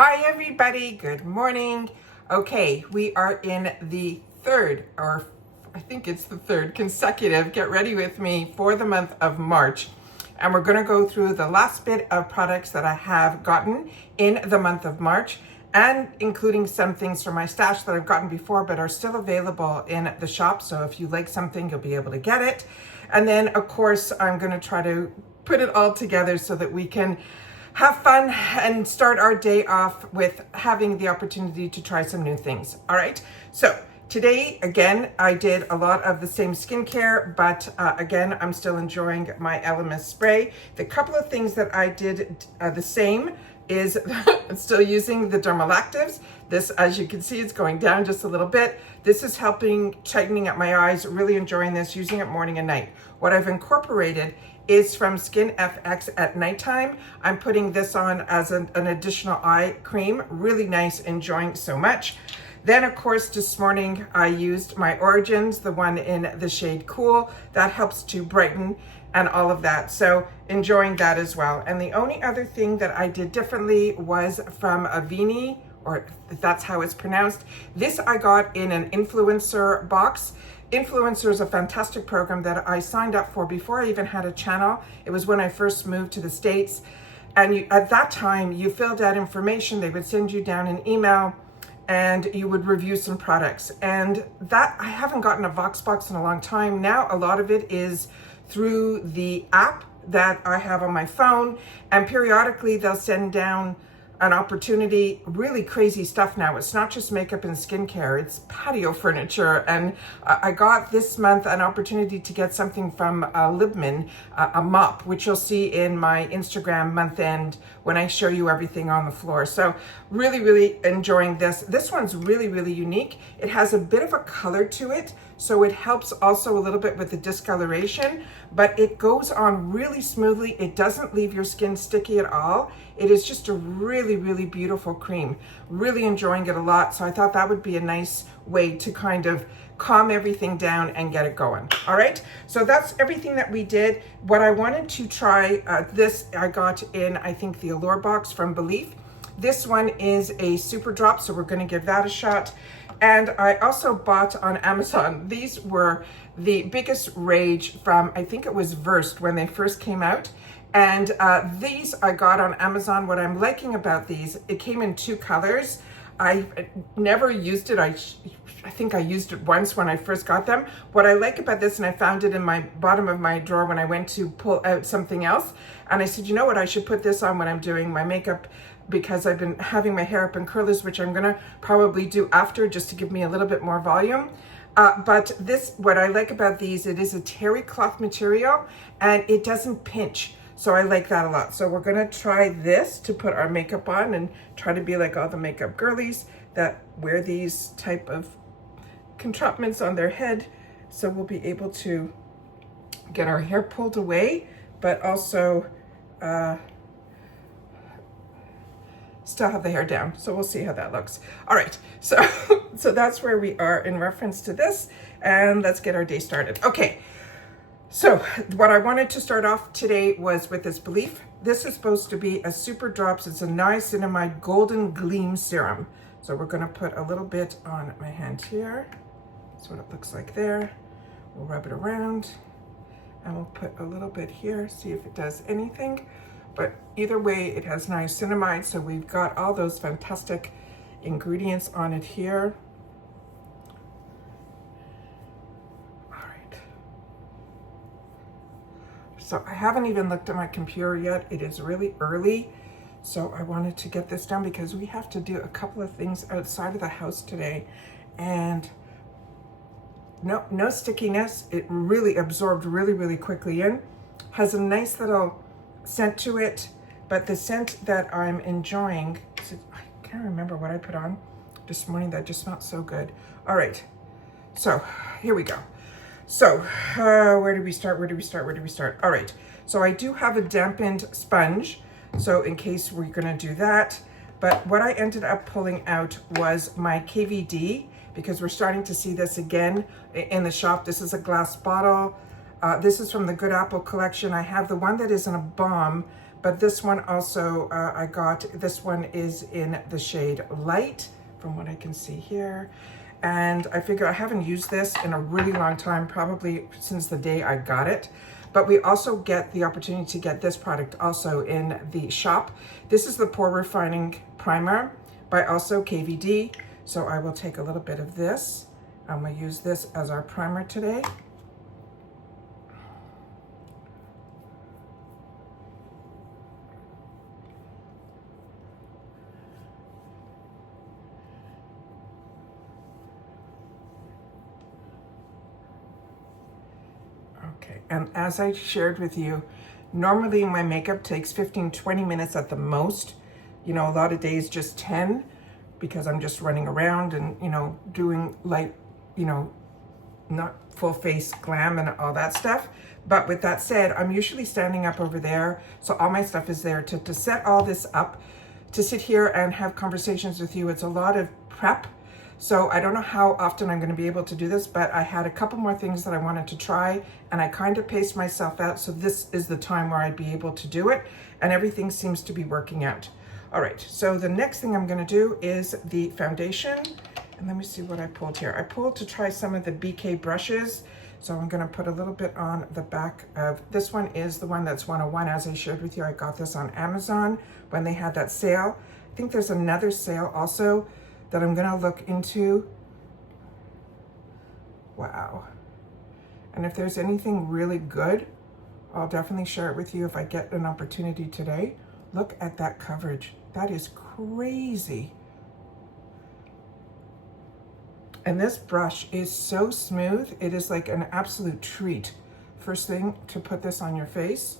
Hi everybody, good morning. Okay, we are in the third, or I think it's the third consecutive, get ready with me, for the month of March. And we're gonna go through the last bit of products that I have gotten in the month of March, and including some things from my stash that I've gotten before but are still available in the shop. So if you like something, you'll be able to get it. And then of course, I'm gonna try to put it all together so that we can have fun and start our day off with having the opportunity to try some new things. All right, so today, again, I did a lot of the same skincare, but again, I'm still enjoying my LMS spray. The couple of things that I did the same is still using the Dermalactives. This, as you can see, it's going down just a little bit. This is helping tightening up my eyes, really enjoying this, using it morning and night. What I've incorporated is from Skin FX at nighttime. I'm putting this on as an additional eye cream. Really nice, enjoying so much. Then of course, this morning I used my Origins, the one in the shade Cool. That helps to brighten and all of that. So enjoying that as well. And the only other thing that I did differently was from Avini, or if that's how it's pronounced. This I got in an influencer box. Influencer is a fantastic program that I signed up for before I even had a channel. It was when I first moved to the States. And at that time, you filled out information. They would send you down an email and you would review some products. And that, I haven't gotten a Voxbox in a long time. Now, a lot of it is through the app that I have on my phone. And periodically, they'll send down an opportunity, really crazy stuff now. It's not just makeup and skincare, it's patio furniture. And I got this month an opportunity to get something from Libman, a mop, which you'll see in my Instagram month end when I show you everything on the floor. So really, really enjoying this. This one's really, really unique. It has a bit of a color to it, so it helps also a little bit with the discoloration, but it goes on really smoothly. It doesn't leave your skin sticky at all. It is just a really, really beautiful cream. Really enjoying it a lot. So I thought that would be a nice way to kind of calm everything down and get it going. All right, so that's everything that we did. What I wanted to try, this I got in, I think, the Allure box from Belief. This one is a super drop, so we're gonna give that a shot. And I also bought on Amazon. These were the biggest rage from, I think it was Versed when they first came out. And these I got on Amazon. What I'm liking about these, it came in 2 colors. I never used it. I think I used it once when I first got them. What I like about this, and I found it in my bottom of my drawer when I went to pull out something else. And I said, you know what, I should put this on when I'm doing my makeup, because I've been having my hair up in curlers, which I'm gonna probably do after, just to give me a little bit more volume. But this, what I like about these, it is a terry cloth material and it doesn't pinch. So I like that a lot. So we're gonna try this to put our makeup on and try to be like all the makeup girlies that wear these type of contraptions on their head. So we'll be able to get our hair pulled away, but also still have the hair down. So we'll see how that looks. All right, so that's where we are in reference to this, and let's get our day started. Okay, so what I wanted to start off today was with this Belief. This is supposed to be a super drops. It's a niacinamide golden gleam serum. So we're gonna put a little bit on my hand here. That's what it looks like there. We'll rub it around and we'll put a little bit here, see if it does anything. But either way, it has niacinamide, so we've got all those fantastic ingredients on it here. All right. So I haven't even looked at my computer yet. It is really early, so I wanted to get this done because we have to do a couple of things outside of the house today. And no stickiness. It really absorbed really, really quickly in. Has a nice little scent to it, but the scent that I'm enjoying, I can't remember what I put on this morning that just smelled so good. All right, so here we go. So where do we start? All right, so I do have a dampened sponge, so in case we're gonna do that, but what I ended up pulling out was my KVD, because we're starting to see this again in the shop. This is a glass bottle. This is from the Good Apple collection. I have the one that is in a bomb, But this one also, I got, this one is in the shade Light, from what I can see here. And I figure I haven't used this in a really long time, probably since the day I got it. But we also get the opportunity to get this product also in the shop. This is the Pore Refining Primer by also KVD. So I will take a little bit of this. I'm gonna use this as our primer today. Okay, and as I shared with you, normally my makeup takes 15-20 minutes at the most. You know, a lot of days just 10, because I'm just running around and, you know, doing light, you know, not full face glam and all that stuff. But with that said, I'm usually standing up over there, so all my stuff is there to set all this up, to sit here and have conversations with you. It's a lot of prep. So I don't know how often I'm going to be able to do this, but I had a couple more things that I wanted to try, and I kind of paced myself out. So this is the time where I'd be able to do it, and everything seems to be working out. All right, so the next thing I'm going to do is the foundation. And let me see what I pulled here. I pulled to try some of the BK brushes. So I'm going to put a little bit on the back of, this one is the one that's 101. As I shared with you, I got this on Amazon when they had that sale. I think there's another sale also that I'm gonna look into. Wow. And if there's anything really good, I'll definitely share it with you if I get an opportunity today. Look at that coverage. That is crazy. And this brush is so smooth. It is like an absolute treat. First thing, to put this on your face.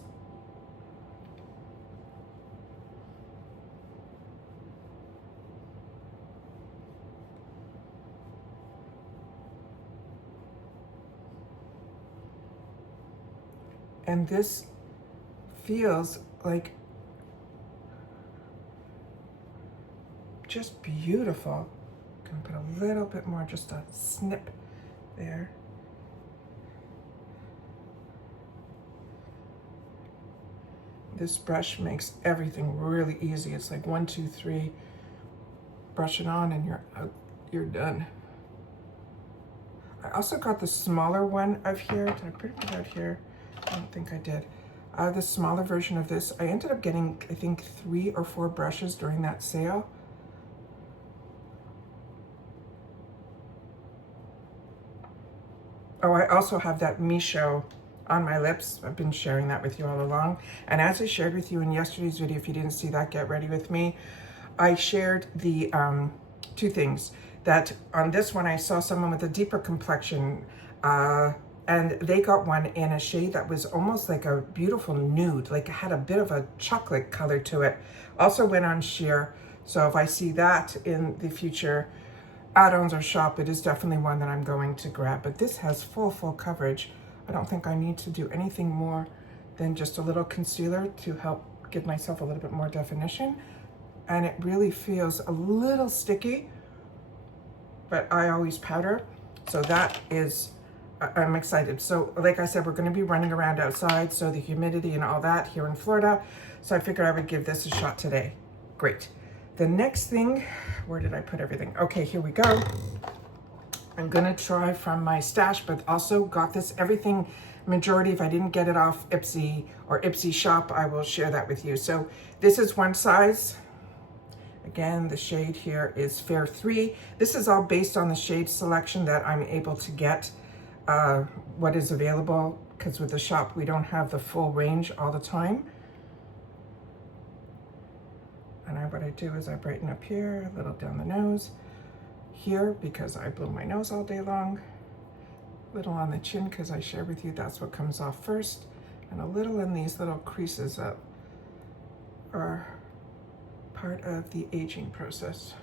And this feels like just beautiful. Gonna put a little bit more, just a snip there. This brush makes everything really easy. It's like 1, 2, 3, brush it on and you're out, you're done. I also got the smaller one of here. Did I put it out here? I don't think I did. The smaller version of this. I ended up getting, I think, 3 or 4 brushes during that sale. Oh, I also have that Micho on my lips. I've been sharing that with you all along. And as I shared with you in yesterday's video, if you didn't see that, get ready with me. I shared the 2 things. That on this one, I saw someone with a deeper complexion, and they got one in a shade that was almost like a beautiful nude, like it had a bit of a chocolate color to it. Also went on sheer. So if I see that in the future add-ons or shop, it is definitely one that I'm going to grab. But this has full coverage. I don't think I need to do anything more than just a little concealer to help give myself a little bit more definition. And it really feels a little sticky, but I always powder. So that is, I'm excited. So like I said, we're going to be running around outside, so the humidity and all that here in Florida. So I figured I would give this a shot today. Great. The next thing, where did I put everything? Okay, here we go. I'm gonna try from my stash, but also got this, everything, majority, if I didn't get it off Ipsy or Ipsy shop, I will share that with you. So this is one size. Again, the shade here is Fair 3. This is all based on the shade selection that I'm able to get, what is available, because with the shop, we don't have the full range all the time. And what I do is I brighten up here, a little down the nose, here because I blow my nose all day long, a little on the chin because I share with you that's what comes off first, and a little in these little creases that are part of the aging process.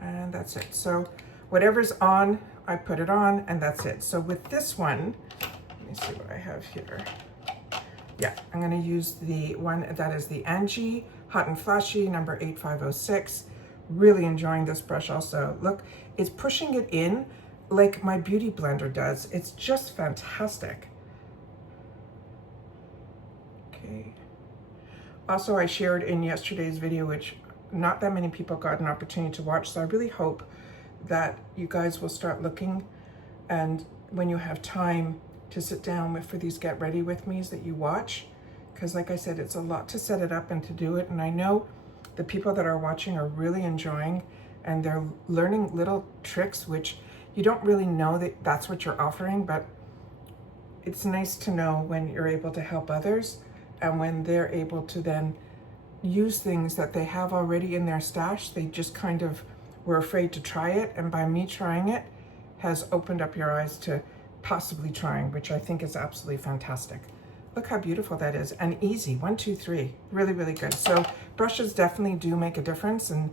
And that's it. So whatever's on, I put it on, and that's it. So with this one, let me see what I have here. Yeah, I'm gonna use the one that is the Angie Hot and Flashy number 8506. Really enjoying this brush also. Look, it's pushing it in like my Beauty Blender does. It's just fantastic. Okay. Also, I shared in yesterday's video, which not that many people got an opportunity to watch, so I really hope that you guys will start looking, and when you have time to sit down for these get ready with me's, that you watch, because like I said, it's a lot to set it up and to do it, and I know the people that are watching are really enjoying, and they're learning little tricks which you don't really know that that's what you're offering, but it's nice to know when you're able to help others and when they're able to then use things that they have already in their stash. They just kind of were afraid to try it, and by me trying it has opened up your eyes to possibly trying, which I think is absolutely fantastic. Look how beautiful that is, and easy. 1, 2, 3, really, really good. So brushes definitely do make a difference, and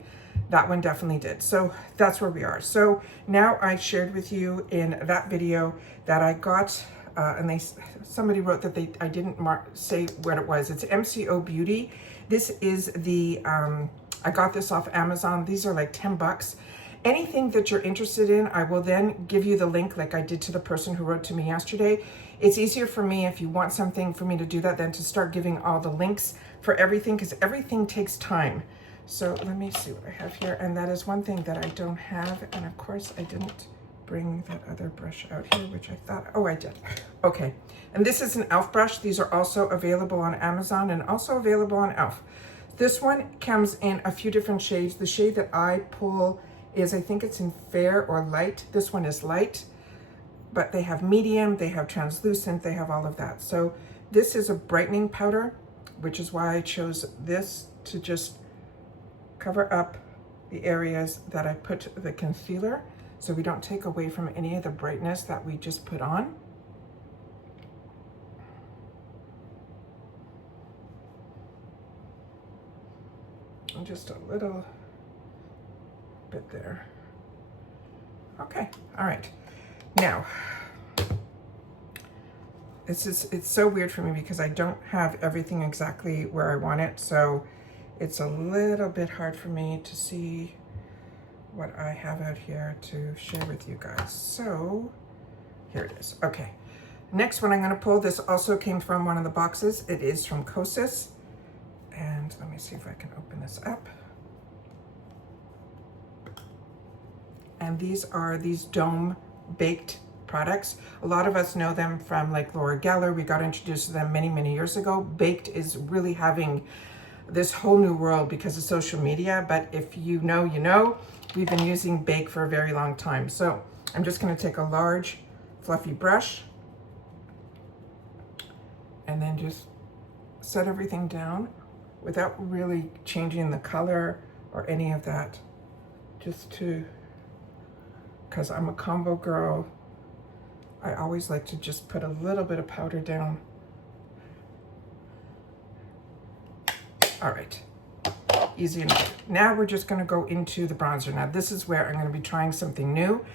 that one definitely did. So that's where we are. So now I shared with you in that video that I got, and somebody wrote that I didn't say what it was. It's MCO Beauty. This is the, I got this off Amazon. These are like 10 bucks. Anything that you're interested in, I will then give you the link like I did to the person who wrote to me yesterday. It's easier for me if you want something for me to do that than to start giving all the links for everything, because everything takes time. So let me see what I have here. And that is one thing that I don't have. And of course I didn't bring that other brush out here, which I thought, oh, I did. Okay. And this is an e.l.f. brush. These are also available on Amazon and also available on e.l.f. This one comes in a few different shades. The shade that I pull is, I think it's in fair or light. This one is light, but they have medium, they have translucent, they have all of that. So this is a brightening powder, which is why I chose this to just cover up the areas that I put the concealer, so we don't take away from any of the brightness that we just put on. And just a little bit there. Okay, all right. Now, it's so weird for me because I don't have everything exactly where I want it, so it's a little bit hard for me to see what I have out here to share with you guys. So here it is. Okay, next one I'm going to pull. This also came from one of the boxes. It is from Kosas, and let me see if I can open this up. And these are these dome baked products. A lot of us know them from like Laura Geller. We got introduced to them many, many years ago. Baked is really having this whole new world because of social media, but if you know, you know. We've been using Bake for a very long time. So I'm just going to take a large fluffy brush and then just set everything down without really changing the color or any of that, just to, because I'm a combo girl, I always like to just put a little bit of powder down. All right, easy enough. Now we're just gonna go into the bronzer. Now this is where I'm gonna be trying something new.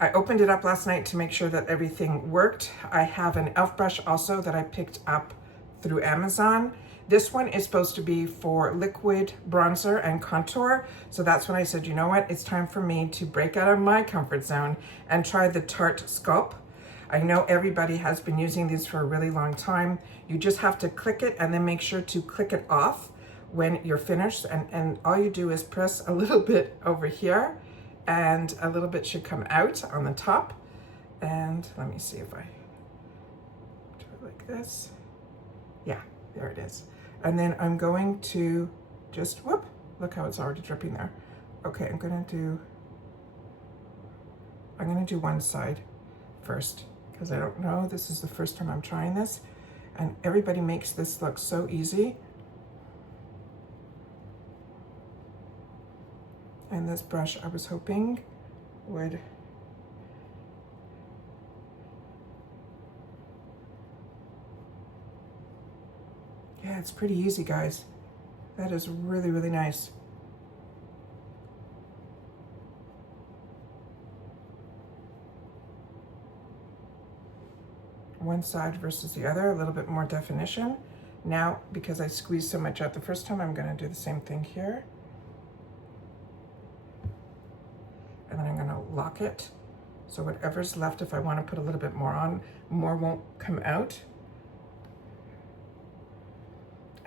I opened it up last night to make sure that everything worked. I have an e.l.f. brush also that I picked up through Amazon. This one is supposed to be for liquid bronzer and contour. So that's when I said, you know what? It's time for me to break out of my comfort zone and try the Tarte Sculpt. I know everybody has been using these for a really long time. You just have to click it and then make sure to click it off when you're finished. And all you do is press a little bit over here and a little bit should come out on the top. And let me see if I do it like this. Yeah, there it is. And then I'm going to just, whoop, look how it's already dripping there. Okay, I'm gonna do one side first because I don't know, this is the first time I'm trying this. And everybody makes this look so easy. And this brush I was hoping would yeah, it's pretty easy, guys. That is really, really nice. One side versus the other, a little bit more definition. Now, because I squeezed so much out the first time, I'm gonna do the same thing here. And then I'm gonna lock it. So whatever's left, if I wanna put a little bit more on, more won't come out.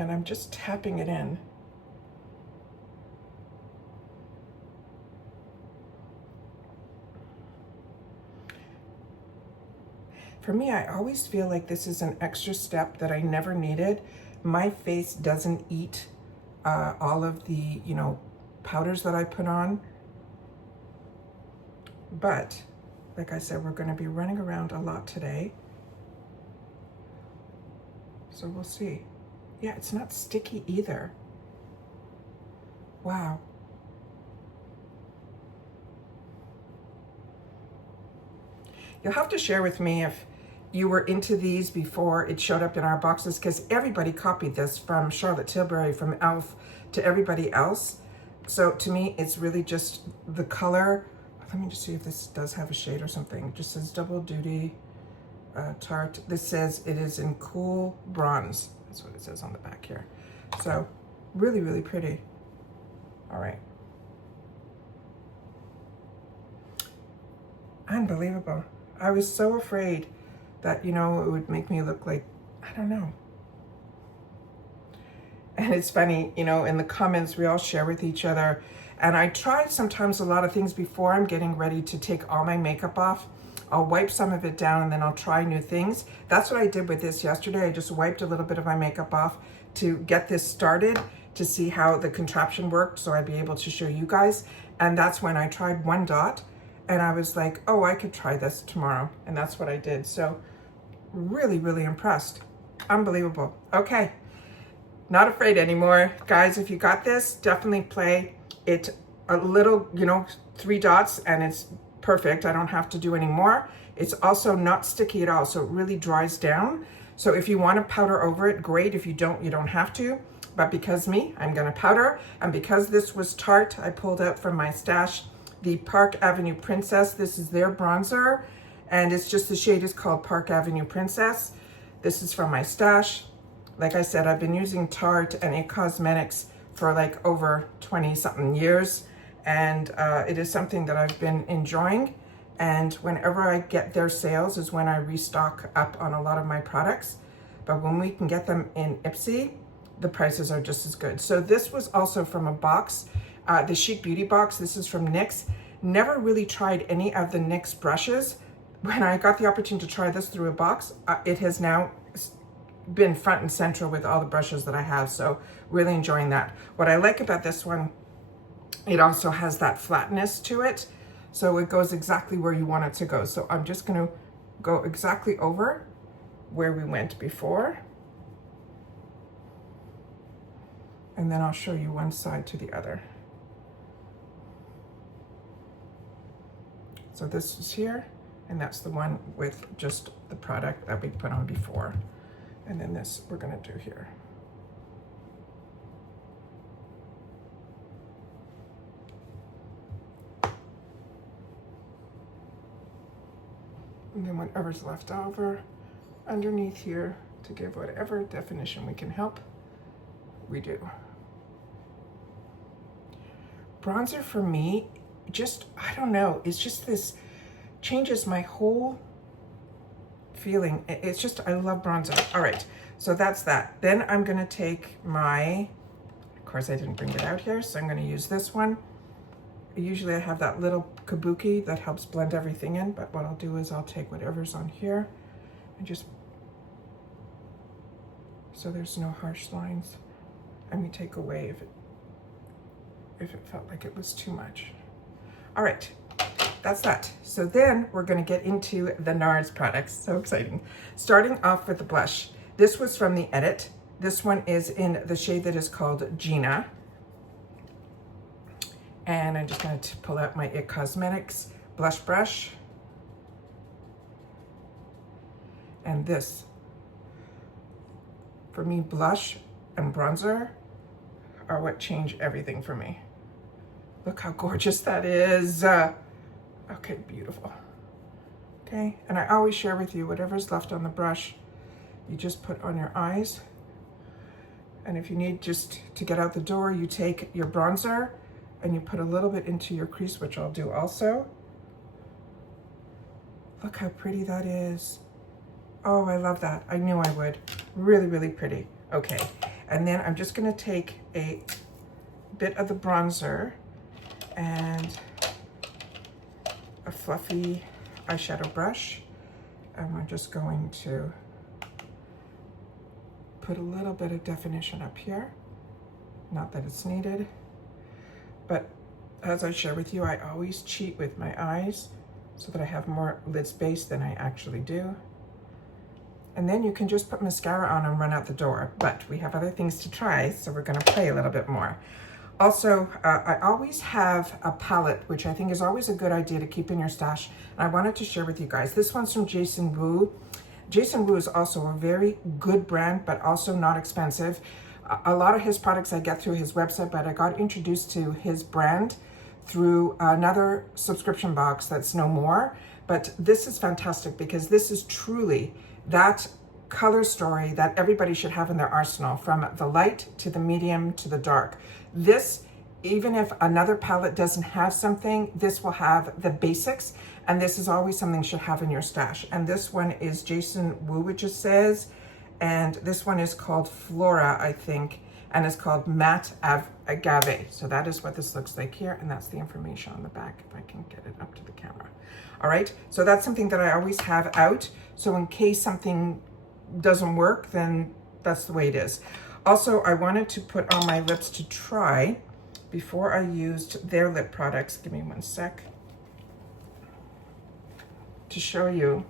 and I'm just tapping it in. For me, I always feel like this is an extra step that I never needed. My face doesn't eat all of the, you know, powders that I put on. But, like I said, we're gonna be running around a lot today. So we'll see. Yeah, it's not sticky either. Wow. You'll have to share with me if you were into these before it showed up in our boxes, because everybody copied this from Charlotte Tilbury, from e.l.f. to everybody else. So to me, it's really just the color. Let me just see if this does have a shade or something. It just says Double Duty Tarte. This says it is in Cool Bronze. That's what it says on the back here. So really, really pretty. All right. Unbelievable. I was so afraid that, you know, it would make me look like, I don't know. And it's funny, you know, in the comments, we all share with each other. And I try sometimes a lot of things before I'm getting ready to take all my makeup off. I'll wipe some of it down and then I'll try new things. That's what I did with this yesterday. I just wiped a little bit of my makeup off to get this started, to see how the contraption worked, so I'd be able to show you guys. And that's when I tried one dot and I was like, oh, I could try this tomorrow. And that's what I did. So really, really impressed. Unbelievable. Okay. Not afraid anymore. Guys, if you got this, definitely play it a little, you know, 3 dots and it's perfect. I don't have to do any more. It's also not sticky at all, so it really dries down. So if you want to powder over it, great. If you don't, you don't have to. But because I'm going to powder. And because this was Tarte, I pulled out from my stash the Park Avenue Princess. This is their bronzer. And it's just, the shade is called Park Avenue Princess. This is from my stash. Like I said, I've been using Tarte and IT Cosmetics for like over 20 something years. And it is something that I've been enjoying. And whenever I get their sales is when I restock up on a lot of my products. But when we can get them in ipsy, the prices are just as good. So this was also from a box, the Chic Beauty box. This is from NYX. Never really tried any of the NYX brushes. When I got the opportunity to try this through a box, it has now been front and center with all the brushes that I have. So really enjoying that. What I like about this one, it also has that flatness to it. So it goes exactly where you want it to go. So I'm just gonna go exactly over where we went before. And then I'll show you one side to the other. So this is here, and that's the one with just the product that we put on before. And then this we're gonna do here. And then whatever's left over underneath here to give whatever definition we can help, we do. Bronzer for me, just, I don't know, it's just this, changes my whole feeling. It's just, I love bronzer. All right, so that's that. Then I'm gonna take my, of course I didn't bring it out here, so I'm gonna use this one. Usually I have that little kabuki that helps blend everything in, but what I'll do is I'll take whatever's on here and just, so there's no harsh lines. And we take away if it felt like it was too much. All right, that's that. So then we're gonna get into the NARS products. So exciting. Starting off with the blush. This was from the Edit. This one is in the shade that is called Gina. And I'm just going to pull out my IT Cosmetics blush brush. And this, for me, blush and bronzer are what change everything for me. Look how gorgeous that is. Okay, beautiful. Okay, and I always share with you whatever's left on the brush, you just put on your eyes. And if you need just to get out the door, you take your bronzer and you put a little bit into your crease, which I'll do also. Look how pretty that is. Oh, I love that. I knew I would. Really, really pretty. Okay. And then I'm just gonna take a bit of the bronzer and a fluffy eyeshadow brush. And we're just going to put a little bit of definition up here. Not that it's needed, but as I share with you, I always cheat with my eyes so that I have more lid space than I actually do. And then you can just put mascara on and run out the door, but we have other things to try, so we're gonna play a little bit more. Also, I always have a palette, which I think is always a good idea to keep in your stash, and I wanted to share with you guys. This one's from Jason Wu. Jason Wu is also a very good brand, but also not expensive. A lot of his products I get through his website, but I got introduced to his brand through another subscription box that's No More. But this is fantastic because this is truly that color story that everybody should have in their arsenal, from the light to the medium to the dark. This, even if another palette doesn't have something, this will have the basics, and this is always something you should have in your stash. And this one is Jason Wu, which it says, and this one is called Flora, I think, and it's called Matte Agave. So that is what this looks like here, and that's the information on the back, if I can get it up to the camera. All right, so that's something that I always have out, so in case something doesn't work, then that's the way it is. Also, I wanted to put on my lips to try before I used their lip products. Give me one sec. To show you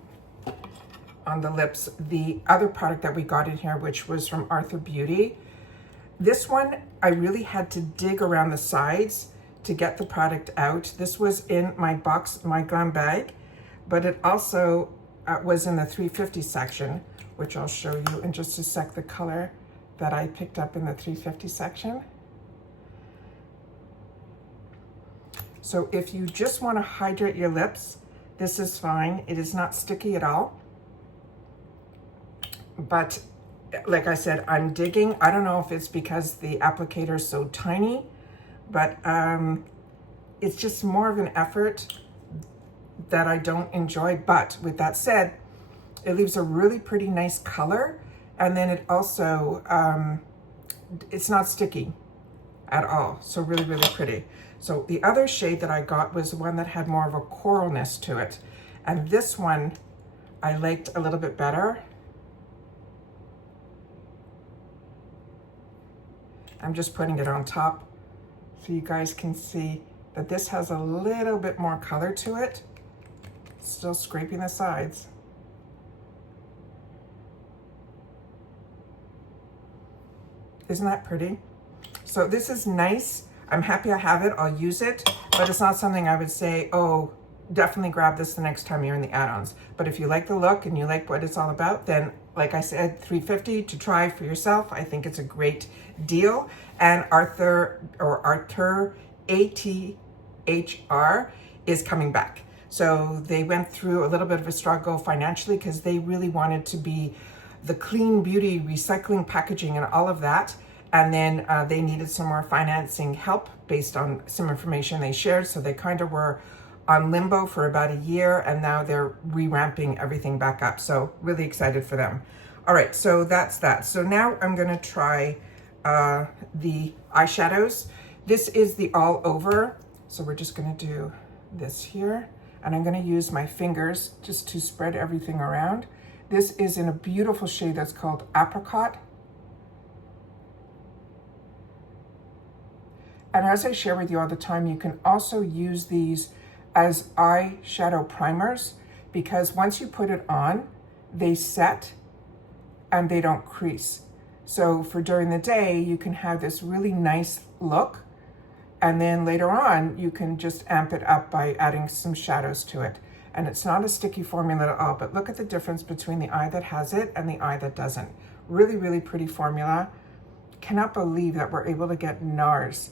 on the lips the other product that we got in here, which was from Arthur Beauty. This one, I really had to dig around the sides to get the product out. This was in my box, my glam bag, but it also was in the 350 section, which I'll show you in just a sec, the color that I picked up in the 350 section. So if you just want to hydrate your lips, this is fine. It is not sticky at all. But like I said, I'm digging. I don't know if it's because the applicator is so tiny, but it's just more of an effort that I don't enjoy. But with that said, it leaves a really pretty nice color. And then it also, it's not sticky at all. So really, really pretty. So the other shade that I got was the one that had more of a coralness to it. And this one I liked a little bit better. I'm just putting it on top so you guys can see that this has a little bit more color to it. Still scraping the sides. Isn't that pretty? So this is nice. I'm happy I have it. I'll use it, but it's not something I would say, oh, definitely grab this the next time you're in the add-ons. But if you like the look and you like what it's all about, then like I said, $3.50 to try for yourself. I think it's a great deal. And Arthur ATHR is coming back. So they went through a little bit of a struggle financially because they really wanted to be the clean beauty, recycling packaging and all of that. And then they needed some more financing help based on some information they shared. So they kind of were on limbo for about a year, and now they're re-ramping everything back up. So really excited for them. All right, so that's that. So now I'm gonna try the eyeshadows. This is the all over. So we're just gonna do this here, and I'm gonna use my fingers just to spread everything around. This is in a beautiful shade that's called Apricot. And as I share with you all the time, you can also use these as eyeshadow primers, because once you put it on, they set and they don't crease. So for during the day, you can have this really nice look, and then later on, you can just amp it up by adding some shadows to it. And it's not a sticky formula at all, but look at the difference between the eye that has it and the eye that doesn't. Really, really pretty formula. Cannot believe that we're able to get NARS.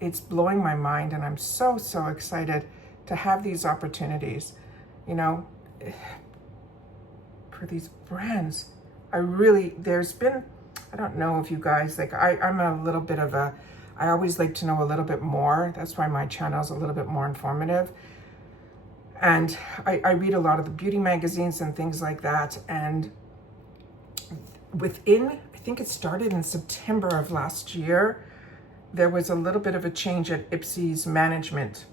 It's blowing my mind, and I'm so, so excited to have these opportunities, you know, for these brands. There's been, I don't know if you guys, like I'm a little bit of a, I always like to know a little bit more. That's why my channel is a little bit more informative. And I read a lot of the beauty magazines and things like that. And within, I think it started in September of last year. There was a little bit of a change at ipsy's management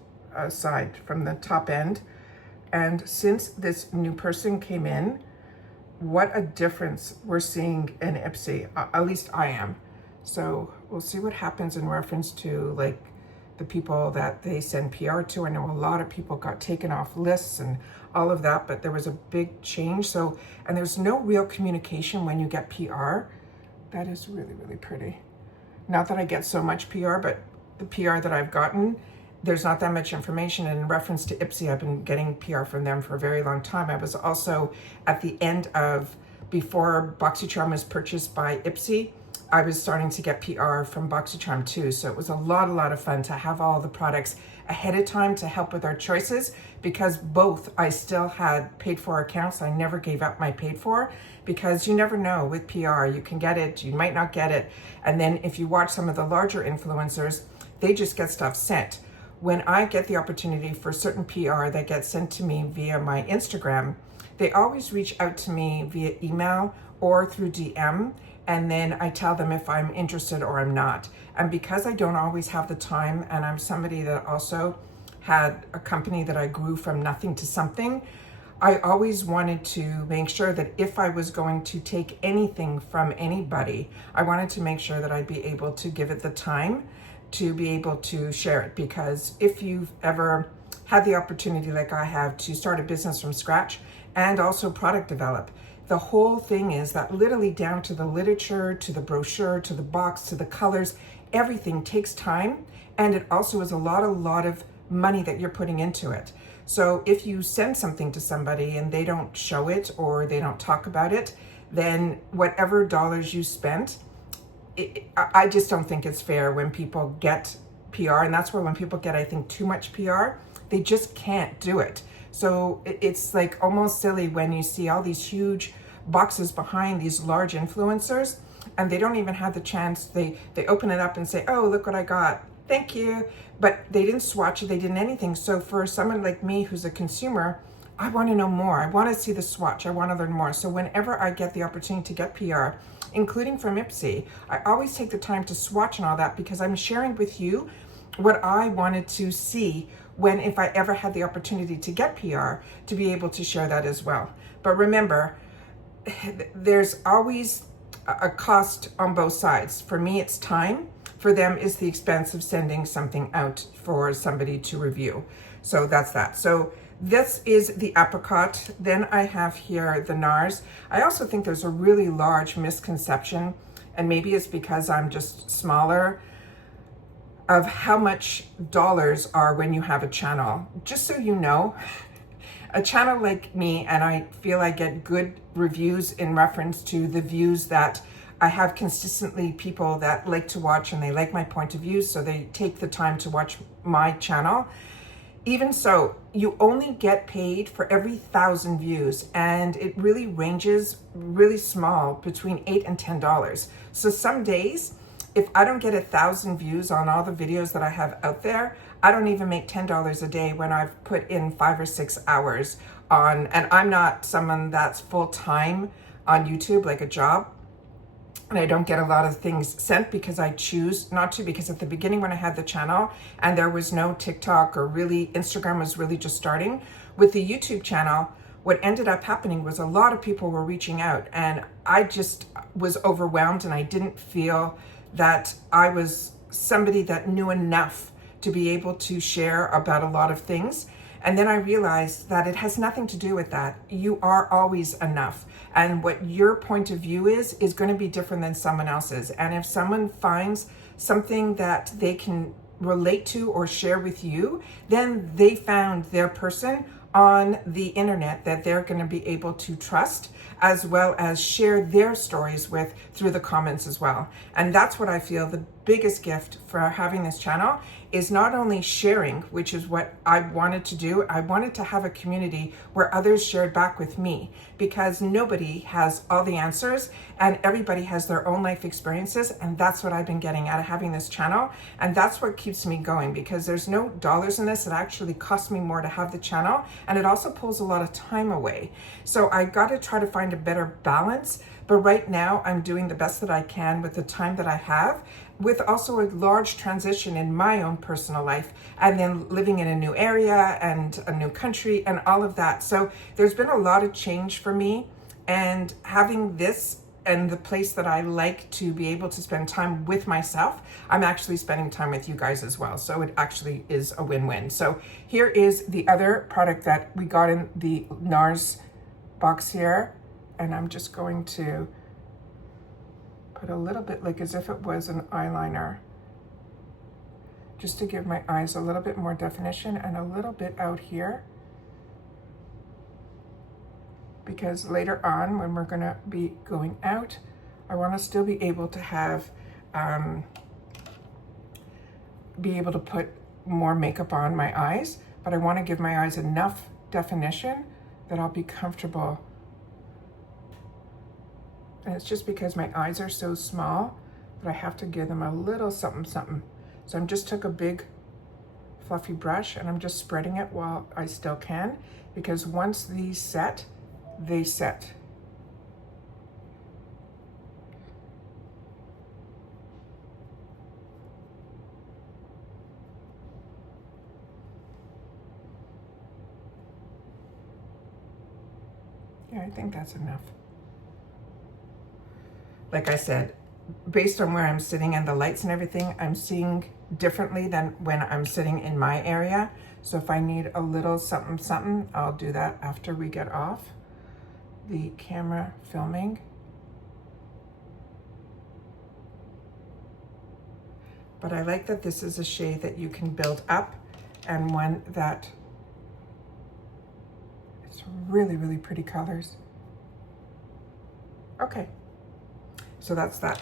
side from the top end. And since this new person came in, what a difference we're seeing in ipsy. At least I am. So we'll see what happens in reference to like the people that they send PR to. I know a lot of people got taken off lists and all of that, but there was a big change. So, and there's no real communication when you get PR. That is really, really pretty. Not that I get so much PR, but the PR that I've gotten, there's not that much information. And in reference to ipsy, I've been getting PR from them for a very long time. I was also at the end of, before BoxyCharm was purchased by ipsy, I was starting to get PR from BoxyCharm too. So it was a lot of fun to have all the products ahead of time to help with our choices, because both I still had paid for accounts. I never gave up my paid for, because you never know with PR, you can get it, you might not get it. And then if you watch some of the larger influencers, they just get stuff sent. When I get the opportunity for certain PR that gets sent to me via my Instagram, they always reach out to me via email or through DM, and then I tell them if I'm interested or I'm not. And because I don't always have the time, and I'm somebody that also had a company that I grew from nothing to something, I always wanted to make sure that if I was going to take anything from anybody, I wanted to make sure that I'd be able to give it the time to be able to share it. Because if you've ever had the opportunity like I have to start a business from scratch and also product develop, the whole thing is that literally down to the literature, to the brochure, to the box, to the colors, everything takes time. And it also is a lot of money that you're putting into it. So if you send something to somebody and they don't show it or they don't talk about it, then whatever dollars you spent, I just don't think it's fair when people get PR. And that's where when people get, I think, too much PR, they just can't do it. So it's like almost silly when you see all these huge boxes behind these large influencers and they don't even have the chance. They open it up and say, oh, look what I got. Thank you. But they didn't swatch it. They didn't anything. So for someone like me who's a consumer, I want to know more. I want to see the swatch. I want to learn more. So whenever I get the opportunity to get PR, including from ipsy, I always take the time to swatch and all that, because I'm sharing with you what I wanted to see when, if I ever had the opportunity to get PR, to be able to share that as well. But remember, there's always a cost on both sides. For me, it's time. For them, it's the expense of sending something out for somebody to review. So that's that. So this is the apricot. Then I have here the NARS. I also think there's a really large misconception, and maybe it's because I'm just smaller, of how much dollars are when you have a channel. Just so you know, a channel like me, and I feel I get good reviews in reference to the views that I have consistently, people that like to watch and they like my point of view, so they take the time to watch my channel. Even so, you only get paid for every 1,000 views, and it really ranges really small, between $8 and $10. So some days, if I don't get 1,000 views on all the videos that I have out there, I don't even make $10 a day when I've put in 5 or 6 hours on, and I'm not someone that's full-time on YouTube, like a job. And I don't get a lot of things sent because I choose not to, because at the beginning when I had the channel and there was no TikTok, or really Instagram was really just starting, with the YouTube channel, what ended up happening was a lot of people were reaching out, and I just was overwhelmed, and I didn't feel that I was somebody that knew enough to be able to share about a lot of things. And then I realized that it has nothing to do with that. You are always enough. And what your point of view is going to be different than someone else's. And if someone finds something that they can relate to or share with you, then they found their person on the internet that they're going to be able to trust, as well as share their stories with through the comments as well. And that's what I feel the biggest gift for having this channel is not only sharing, which is what I wanted to do. I wanted to have a community where others shared back with me, because nobody has all the answers and everybody has their own life experiences. And that's what I've been getting out of having this channel. And that's what keeps me going, because there's no dollars in this. It actually costs me more to have the channel. And it also pulls a lot of time away. So I got to try to find a better balance. But right now I'm doing the best that I can with the time that I have, with also a large transition in my own personal life, and then living in a new area and a new country and all of that. So there's been a lot of change for me, and having this and the place that I like to be able to spend time with myself, I'm actually spending time with you guys as well. So it actually is a win-win. So here is the other product that we got in the NARS box here. And I'm just going to put a little bit, like as if it was an eyeliner, just to give my eyes a little bit more definition, and a little bit out here, because later on when we're gonna be going out, I wanna still be able to have, be able to put more makeup on my eyes, but I wanna give my eyes enough definition that I'll be comfortable. And it's just because my eyes are so small that I have to give them a little something, something. So I just took a big fluffy brush and I'm just spreading it while I still can, because once these set, they set. Yeah, I think that's enough. Like I said, based on where I'm sitting and the lights and everything, I'm seeing differently than when I'm sitting in my area. So if I need a little something, something, I'll do that after we get off the camera filming. But I like that this is a shade that you can build up, and one that it's really, really pretty colors. Okay. So that's that.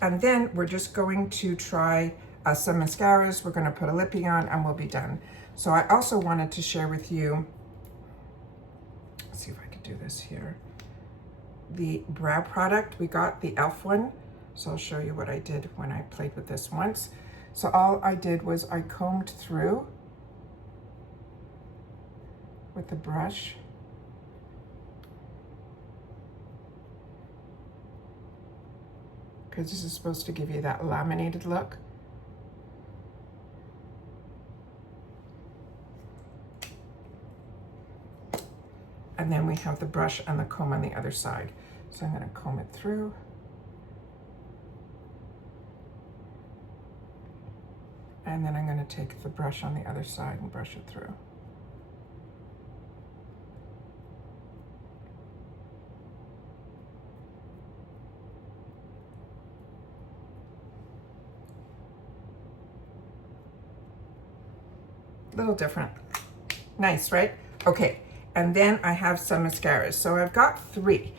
And then we're just going to try some mascaras. We're going to put a lippy on and we'll be done. So I also wanted to share with you, let's see if I could do this here, the brow product. We got the e.l.f. one. So I'll show you what I did when I played with this once. So all I did was I combed through with the brush. Because this is supposed to give you that laminated look. And then we have the brush and the comb on the other side. So I'm going to comb it through. And then I'm going to take the brush on the other side and brush it through. Little different. Nice, right? Okay, and then I have some mascaras. So I've got 3.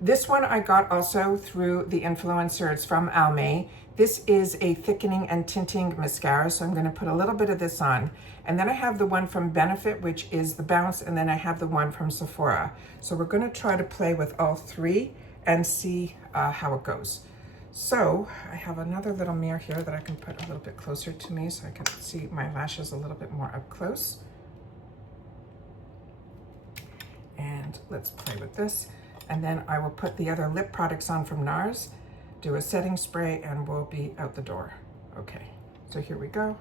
This one I got also through the influencer. It's from Almay. This is a thickening and tinting mascara, so I'm going to put a little bit of this on. And then I have the one from Benefit, which is the Bounce, and then I have the one from Sephora. So we're going to try to play with all 3 and see how it goes. So I have another little mirror here that I can put a little bit closer to me so I can see my lashes a little bit more up close. And let's play with this. And then I will put the other lip products on from NARS, do a setting spray, and we'll be out the door. Okay, so here we go.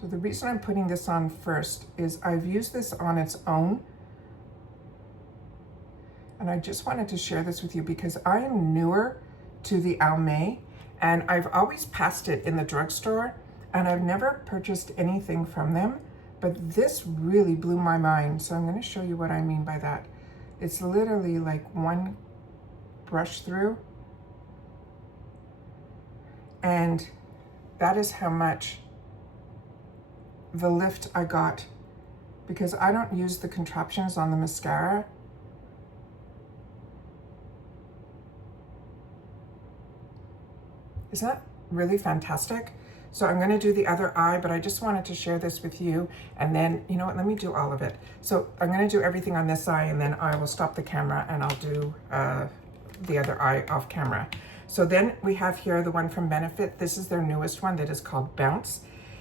So the reason I'm putting this on first is I've used this on its own. And I just wanted to share this with you because I am newer to the Almay, and I've always passed it in the drugstore, and I've never purchased anything from them, but this really blew my mind. So I'm going to show you what I mean by that. It's literally like one brush through, and that is how much the lift I got, because I don't use the contraptions on the mascara. Isn't that really fantastic? So I'm going to do the other eye, but I just wanted to share this with you. And then, you know what, let me do all of it. So I'm going to do everything on this eye, and then I will stop the camera and I'll do the other eye off camera. So then we have here the one from Benefit. This is their newest one that is called Bounce.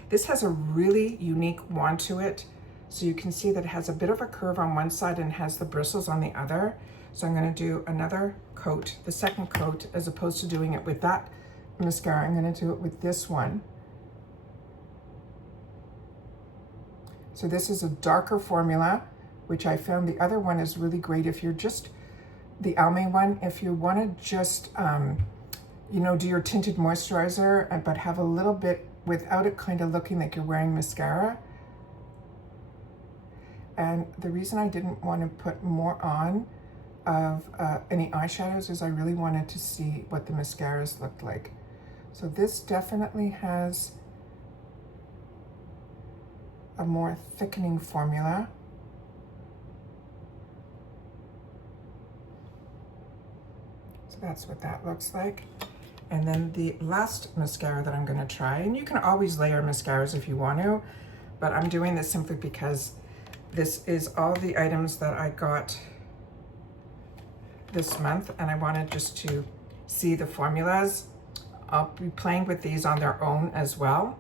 This has a really unique wand to it. So you can see that it has a bit of a curve on one side and has the bristles on the other. So I'm going to do another coat, the second coat, as opposed to doing it with that mascara. I'm going to do it with this one. So this is a darker formula, which I found the other one is really great if you're just, the Almay one, if you want to just, you know, do your tinted moisturizer, but have a little bit without it kind of looking like you're wearing mascara. And the reason I didn't want to put more on of any eyeshadows is I really wanted to see what the mascaras looked like. So this definitely has a more thickening formula. So that's what that looks like. And then the last mascara that I'm going to try, and you can always layer mascaras if you want to, but I'm doing this simply because this is all the items that I got this month, and I wanted just to see the formulas. I'll be playing with these on their own as well.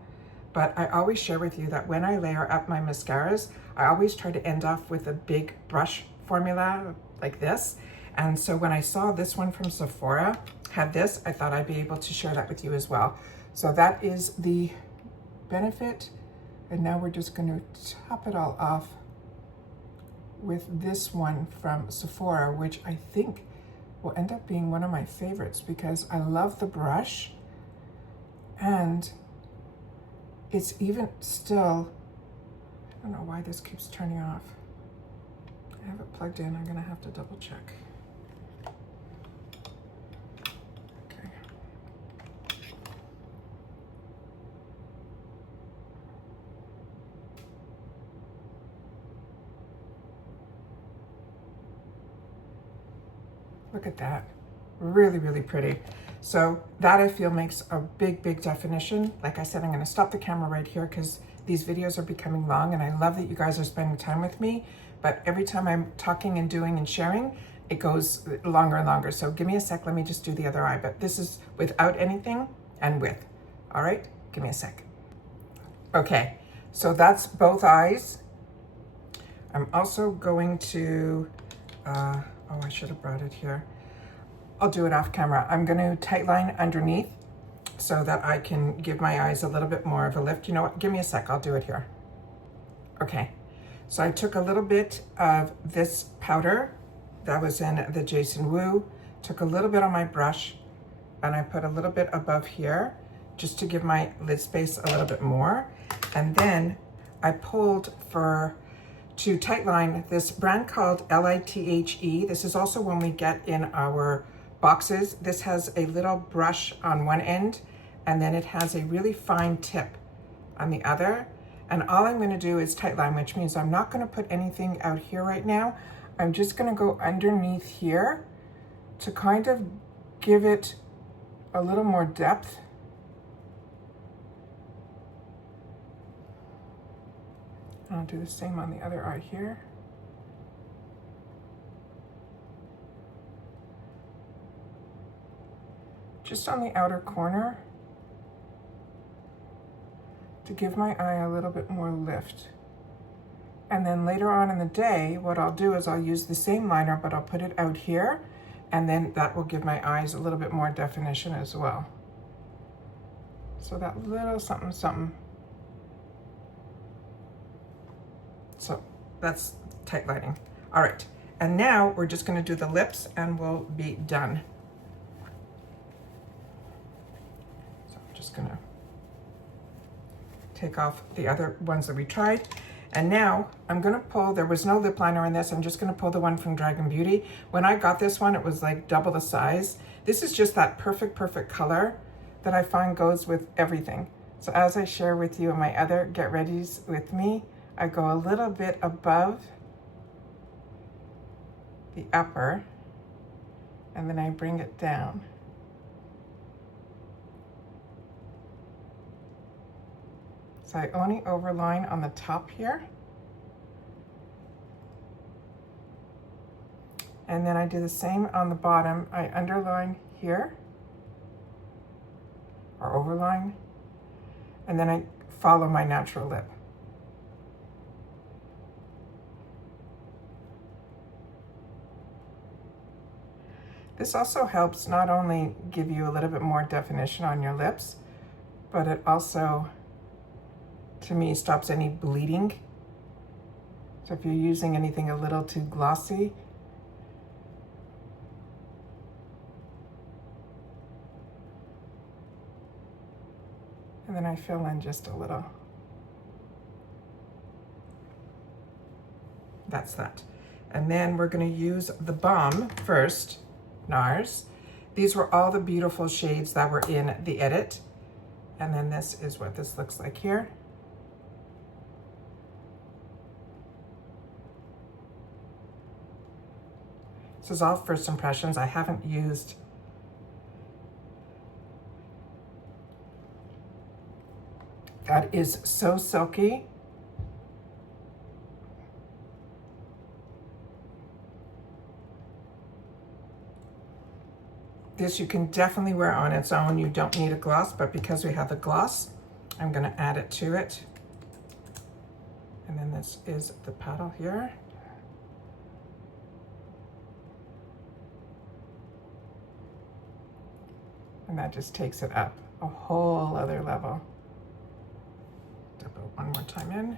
But I always share with you that when I layer up my mascaras, I always try to end off with a big brush formula like this. And so when I saw this one from Sephora had this, I thought I'd be able to share that with you as well. So that is the Benefit. And now we're just going to top it all off with this one from Sephora, which I think will end up being one of my favorites because I love the brush, and it's even still, I don't know why this keeps turning off. I have it plugged in, I'm gonna have to double check. Okay. Look at that, really, really pretty. So that I feel makes a big, big definition. Like I said, I'm gonna stop the camera right here because these videos are becoming long, and I love that you guys are spending time with me. But every time I'm talking and doing and sharing, it goes longer and longer. So give me a sec, let me just do the other eye. But this is without anything and with. All right, give me a sec. Okay, so that's both eyes. I'm also going to, oh, I should have brought it here. I'll do it off camera. I'm going to tightline underneath so that I can give my eyes a little bit more of a lift. You know what? Give me a sec. I'll do it here. Okay. So I took a little bit of this powder that was in the Jason Wu, took a little bit on my brush, and I put a little bit above here just to give my lid space a little bit more. And then I pulled to tightline this brand called LITHE. This is also one we get in our boxes. This has a little brush on one end, and then it has a really fine tip on the other. And all I'm going to do is tightline, which means I'm not going to put anything out here right now. I'm just going to go underneath here to kind of give it a little more depth. I'll do the same on the other eye here. Just on the outer corner to give my eye a little bit more lift. And then later on in the day, what I'll do is I'll use the same liner, but I'll put it out here, and then that will give my eyes a little bit more definition as well. So that little something, something. So that's tight lining. All right, and now we're just gonna do the lips and we'll be done. Just gonna take off the other ones that we tried. And now I'm gonna pull, there was no lip liner in this, I'm just gonna pull the one from Dragon Beauty. When I got this one, it was like double the size. This is just that perfect color that I find goes with everything. So as I share with you in my other Get Readies with me, I go a little bit above the upper, and then I bring it down. So I only overline on the top here. And then I do the same on the bottom. I underline here, or overline, and then I follow my natural lip. This also helps not only give you a little bit more definition on your lips, but it also, to me, stops any bleeding. So if you're using anything a little too glossy, and then I fill in just a little. That's that. And then we're gonna use the Balm first, NARS. These were all the beautiful shades that were in the edit. And then this is what this looks like here. This is all first impressions. I haven't used that. Is so silky. This you can definitely wear on its own. You don't need a gloss, but because we have the gloss, I'm gonna add it to it. And then this is the paddle here. And that just takes it up a whole other level. Dip it one more time in.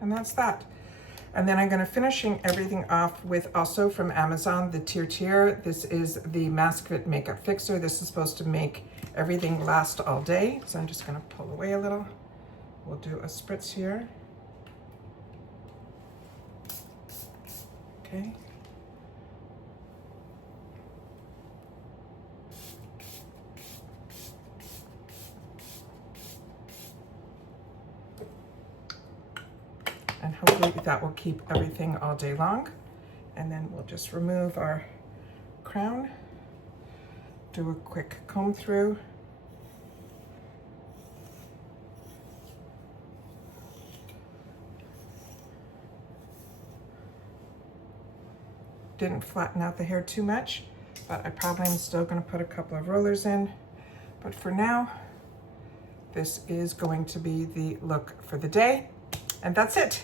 And that's that. And then I'm gonna finishing everything off with also from Amazon, the Tier. This is the Mask Fit Makeup Fixer. This is supposed to make everything last all day. So I'm just gonna pull away a little. We'll do a spritz here. Okay. And hopefully that will keep everything all day long. And then we'll just remove our crown, do a quick comb through. Didn't flatten out the hair too much, but I probably am still gonna put a couple of rollers in. But for now, this is going to be the look for the day. And that's it.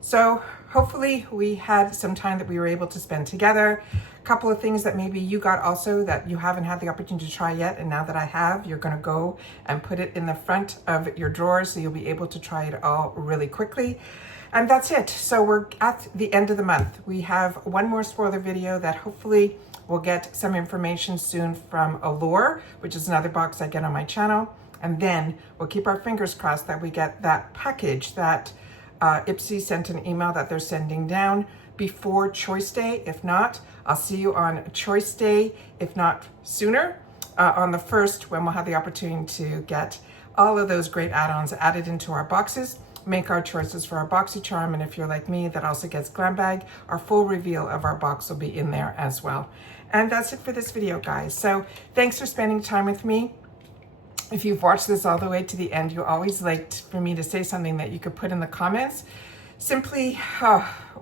So hopefully we had some time that we were able to spend together. A couple of things that maybe you got also that you haven't had the opportunity to try yet. And now that I have, you're gonna go and put it in the front of your drawer so you'll be able to try it all really quickly. And that's it. So we're at the end of the month. We have one more spoiler video that hopefully will get some information soon from Allure, which is another box I get on my channel. And then we'll keep our fingers crossed that we get that package that ipsy sent an email that they're sending down before Choice Day. If not, I'll see you on Choice Day, if not sooner, on the 1st, when we'll have the opportunity to get all of those great add-ons added into our boxes, make our choices for our BoxyCharm. And if you're like me, that also gets Glam Bag, our full reveal of our box will be in there as well. And that's it for this video, guys. So thanks for spending time with me. If you've watched this all the way to the end, you always liked for me to say something that you could put in the comments. Simply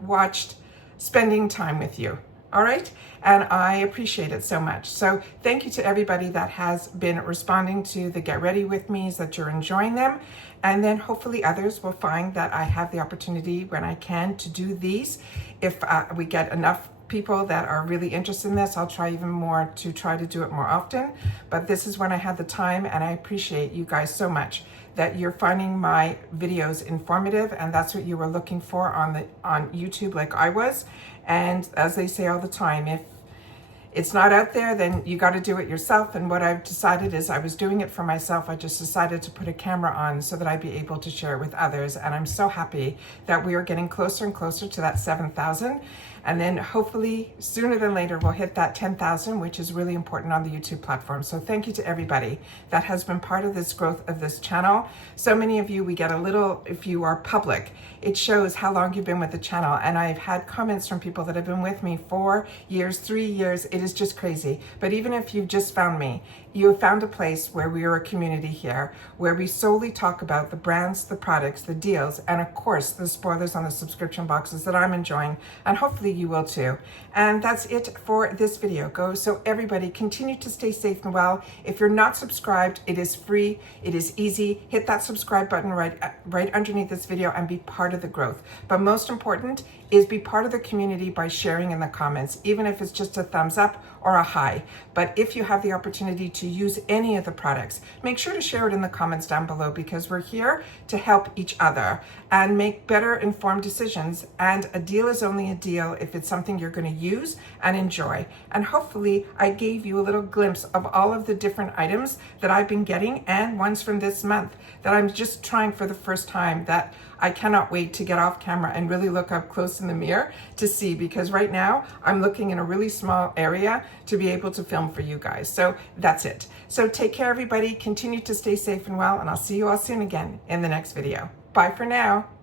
watched spending time with you. All right. And I appreciate it so much. So thank you to everybody that has been responding to the Get Ready With Me's, that you're enjoying them. And then hopefully others will find that I have the opportunity when I can to do these. If we get enough people that are really interested in this, I'll try even more to try to do it more often. But this is when I had the time, and I appreciate you guys so much that you're finding my videos informative, and that's what you were looking for on YouTube like I was. And as they say all the time, it's not out there, then you got to do it yourself. And what I've decided is I was doing it for myself. I just decided to put a camera on so that I'd be able to share it with others. And I'm so happy that we are getting closer and closer to that 7,000. And then hopefully sooner than later, we'll hit that 10,000, which is really important on the YouTube platform. So thank you to everybody that has been part of this growth of this channel. So many of you, we get a little, if you are public, it shows how long you've been with the channel. And I've had comments from people that have been with me 4 years, 3 years. It is just crazy. But even if you've just found me, you have found a place where we are a community here, where we solely talk about the brands, the products, the deals, and of course, the spoilers on the subscription boxes that I'm enjoying, and hopefully you will too. And that's it for this video. So everybody continue to stay safe and well. If you're not subscribed, it is free, it is easy. Hit that subscribe button right underneath this video and be part of the growth. But most important is be part of the community by sharing in the comments, even if it's just a thumbs up or a hi. But if you have the opportunity to use any of the products, make sure to share it in the comments down below, because we're here to help each other and make better informed decisions. And a deal is only a deal if it's something you're going to use and enjoy. And hopefully I gave you a little glimpse of all of the different items that I've been getting, and ones from this month that I'm just trying for the first time, that I cannot wait to get off camera and really look up close in the mirror to see, because right now I'm looking in a really small area to be able to film for you guys. So that's it. So take care, everybody. Continue to stay safe and well, and I'll see you all soon again in the next video. Bye for now.